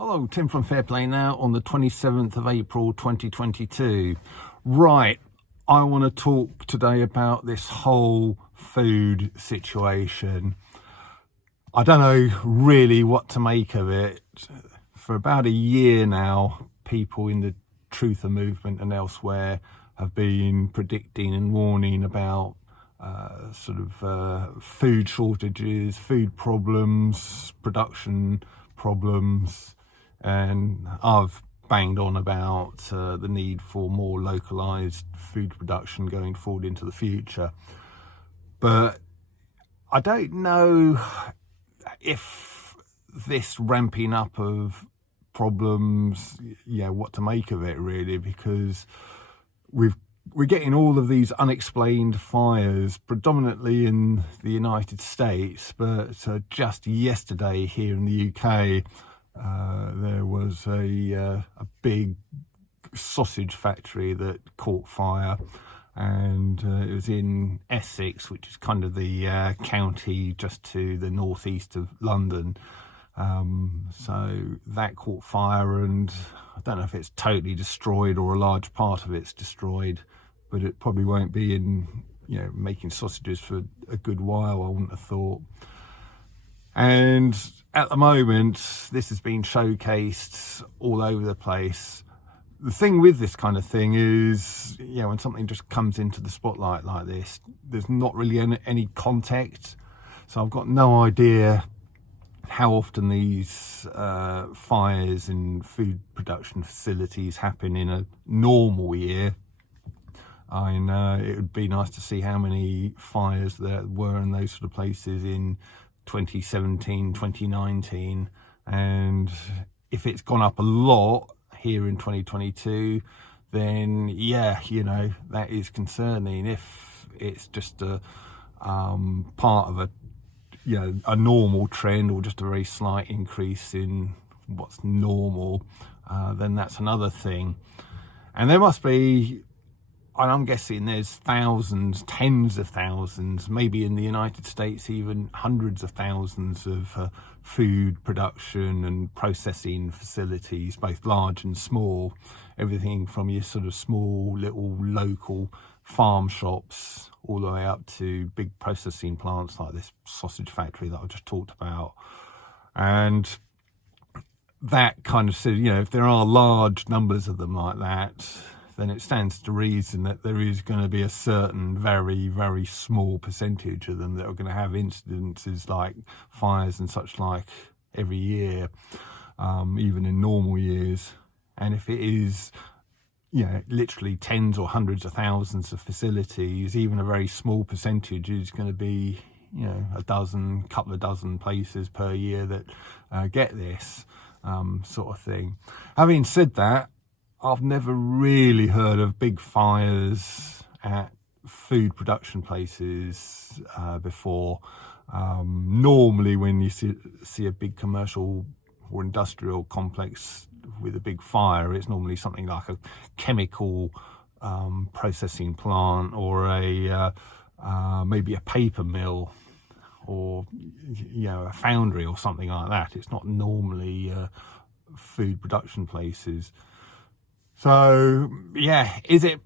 Hello, Tim from Fairplay now on the 27th of April 2022. Right, I want to talk today about this whole food situation. I don't know really what to make of it. For about a year now, people in the Truther movement and elsewhere have been predicting and warning about food shortages, food problems, production problems, and I've banged on about the need for more localized food production going forward into the future. But I don't know if this ramping up of problems, what to make of it really, because we're getting all of these unexplained fires, predominantly in the United States, but just yesterday here in the UK, there was a big sausage factory that caught fire, and it was in Essex, which is kind of the county just to the northeast of London. So that caught fire, and I don't know if it's totally destroyed or a large part of it's destroyed, but it probably won't be in, making sausages for a good while, I wouldn't have thought. And at the moment, this has been showcased all over the place. The thing with this kind of thing is, when something just comes into the spotlight like this, there's not really any context. So I've got no idea how often these fires in food production facilities happen in a normal year. It would be nice to see how many fires there were in those sort of places in 2017, 2019, and if it's gone up a lot here in 2022, then that is concerning. If it's just a part of a normal trend, or just a very slight increase in what's normal, then that's another thing. And there must be, and I'm guessing there's thousands, tens of thousands, maybe in the United States even hundreds of thousands of food production and processing facilities, both large and small, everything from your sort of small little local farm shops all the way up to big processing plants like this sausage factory that I just talked about. And that kind of said, if there are large numbers of them like that, then it stands to reason that there is going to be a certain very, very small percentage of them that are going to have incidences like fires and such like every year, even in normal years. And if it is, literally tens or hundreds of thousands of facilities, even a very small percentage is going to be, couple of dozen places per year that get this sort of thing. Having said that, I've never really heard of big fires at food production places before. Normally when you see a big commercial or industrial complex with a big fire, it's normally something like a chemical processing plant, or maybe a paper mill, or a foundry or something like that. It's not normally food production places. So, is it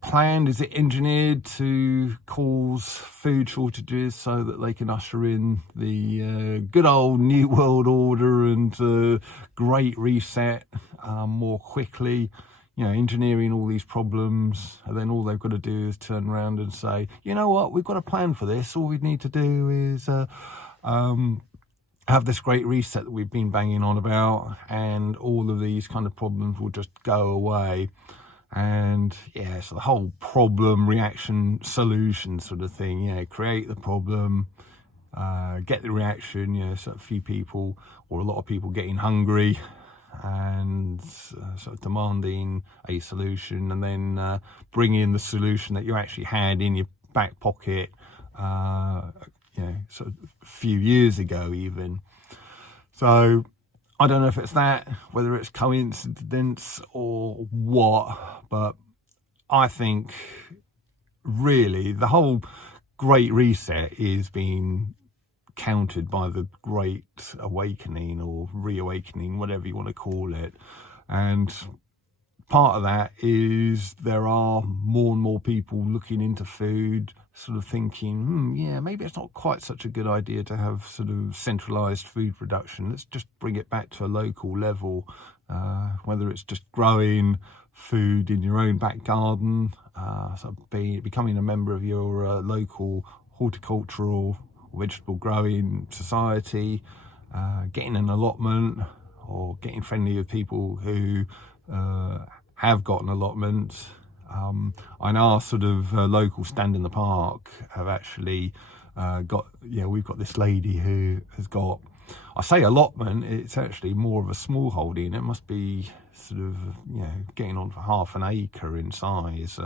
planned? Is it engineered to cause food shortages so that they can usher in the good old New World Order and Great Reset more quickly? Engineering all these problems, and then all they've got to do is turn around and say, you know what, we've got a plan for this. All we need to do is have this great reset that we've been banging on about, and all of these kind of problems will just go away. And so the whole problem, reaction, solution sort of thing, create the problem, get the reaction, so a few people or a lot of people getting hungry and sort of demanding a solution, and then bring in the solution that you actually had in your back pocket sort of a few years ago even. So I don't know if it's that, whether it's coincidence or what, but I think really the whole Great Reset is being countered by the Great Awakening or reawakening, whatever you want to call it. And part of that is there are more and more people looking into food, sort of thinking, yeah, maybe it's not quite such a good idea to have sort of centralised food production. Let's just bring it back to a local level, whether it's just growing food in your own back garden, so becoming a member of your local horticultural vegetable growing society, getting an allotment, or getting friendly with people who have got an allotment. I know our sort of local stand in the park have actually we've got this lady who has got, I say allotment, it's actually more of a small holding. It must be sort of, getting on for half an acre in size.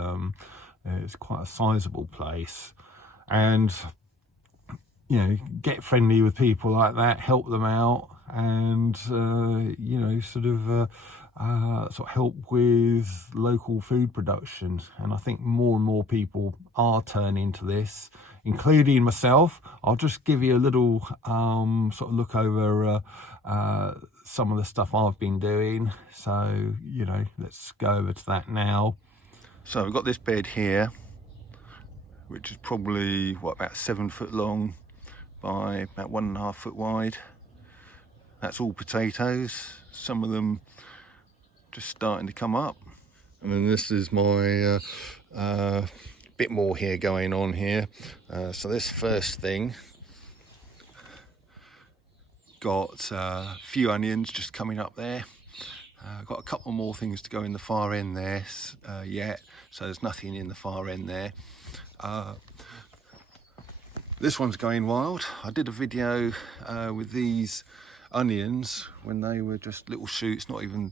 It's quite a sizable place. And, get friendly with people like that, help them out, and, sort of help with local food production. And I think more and more people are turning to this, including myself. I'll just give you a little sort of look over some of the stuff I've been doing. So, let's go over to that now. So we've got this bed here, which is probably, about 7 foot long by about 1.5 foot wide. That's all potatoes. Some of them just starting to come up. And then this is my bit more here going on here. So this first thing got a few onions just coming up there. Got a couple more things to go in the far end there yet, so there's nothing in the far end there. This one's going wild. I did a video with these onions when they were just little shoots, not even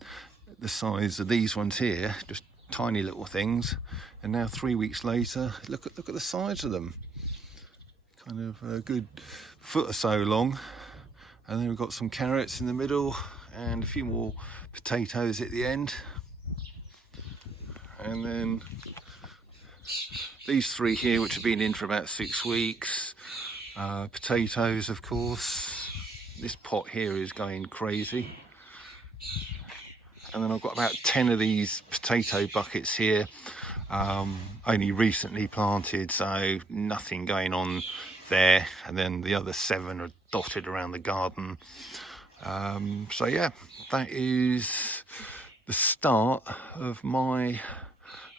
the size of these ones here, just tiny little things. And now 3 weeks later, look at the size of them. Kind of a good foot or so long. And then we've got some carrots in the middle and a few more potatoes at the end. And then these three here, which have been in for about 6 weeks. Potatoes, of course. This pot here is going crazy. And then I've got about 10 of these potato buckets here, only recently planted, so nothing going on there. And then the other 7 are dotted around the garden. So yeah, that is the start of my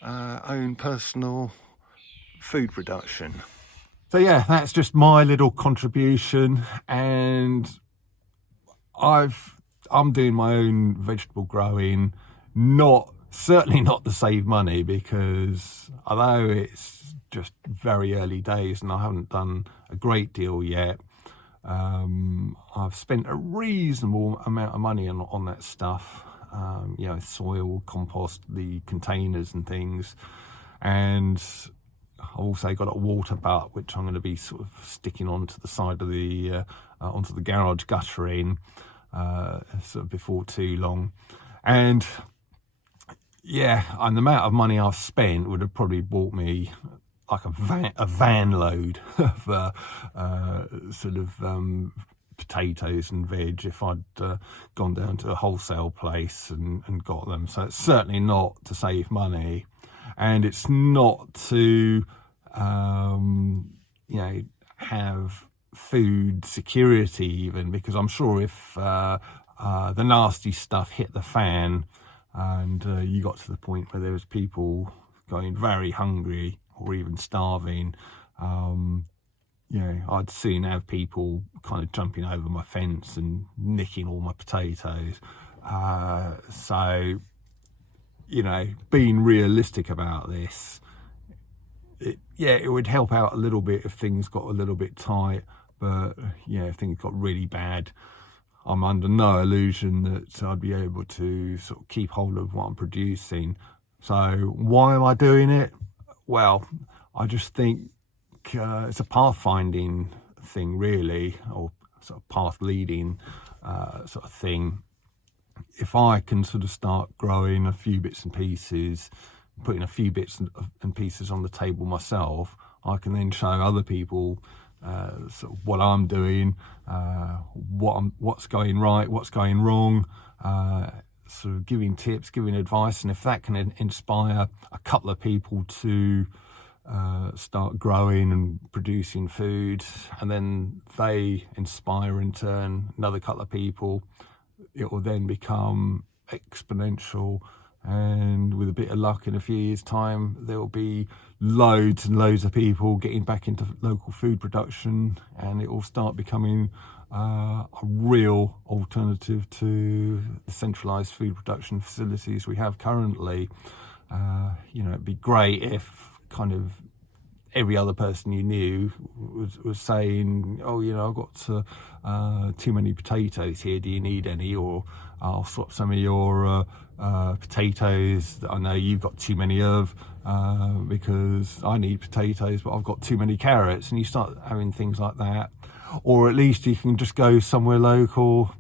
own personal food production. So yeah, that's just my little contribution, and I'm doing my own vegetable growing, certainly not to save money, because although it's just very early days and I haven't done a great deal yet, I've spent a reasonable amount of money on that stuff. Soil, compost, the containers and things, and I've also got a water butt which I'm going to be sort of sticking onto the side of the onto the garage guttering sort of before too long. And yeah, and the amount of money I've spent would have probably bought me like a van load of potatoes and veg if I'd gone down to a wholesale place and got them. So it's certainly not to save money, and it's not to have food security even, because I'm sure if the nasty stuff hit the fan and you got to the point where there was people going very hungry or even starving, I'd soon have people kind of jumping over my fence and nicking all my potatoes. So, being realistic about this, it would help out a little bit if things got a little bit tight. But if things got really bad, I'm under no illusion that I'd be able to sort of keep hold of what I'm producing. So why am I doing it? Well, I just think it's a pathfinding thing, really, or sort of path leading sort of thing. If I can sort of start growing a few bits and pieces, putting a few bits and pieces on the table myself, I can then show other people sort of what I'm doing, what's going right, what's going wrong, sort of giving tips, giving advice, and if that can inspire a couple of people to start growing and producing food, and then they inspire in turn another couple of people, it will then become exponential, and with a bit of luck in a few years' time there will be loads and loads of people getting back into local food production, and it will start becoming a real alternative to the centralised food production facilities we have currently. It'd be great if kind of every other person you knew was saying, oh, I've got too many potatoes here, do you need any? Or I'll swap some of your potatoes that I know you've got too many of, because I need potatoes but I've got too many carrots. And you start having things like that. Or at least you can just go somewhere local,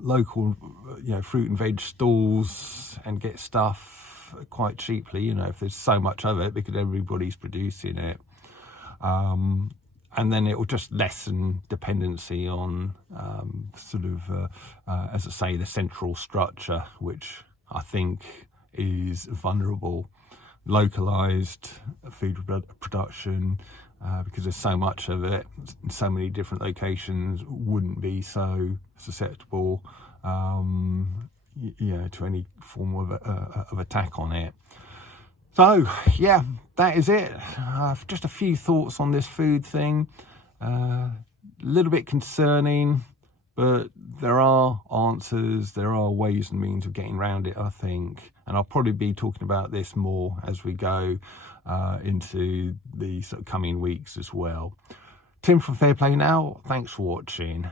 fruit and veg stalls, and get stuff quite cheaply, if there's so much of it, because everybody's producing it. And then it will just lessen dependency on as I say, the central structure, which I think is vulnerable. Localized food production, because there's so much of it in so many different locations, wouldn't be so susceptible to any form of attack on it. So yeah, that is it. Just a few thoughts on this food thing. A little bit concerning, but there are answers, there are ways and means of getting around it, I think. And I'll probably be talking about this more as we go into the sort of coming weeks as well. Tim from Fair Play Now, thanks for watching.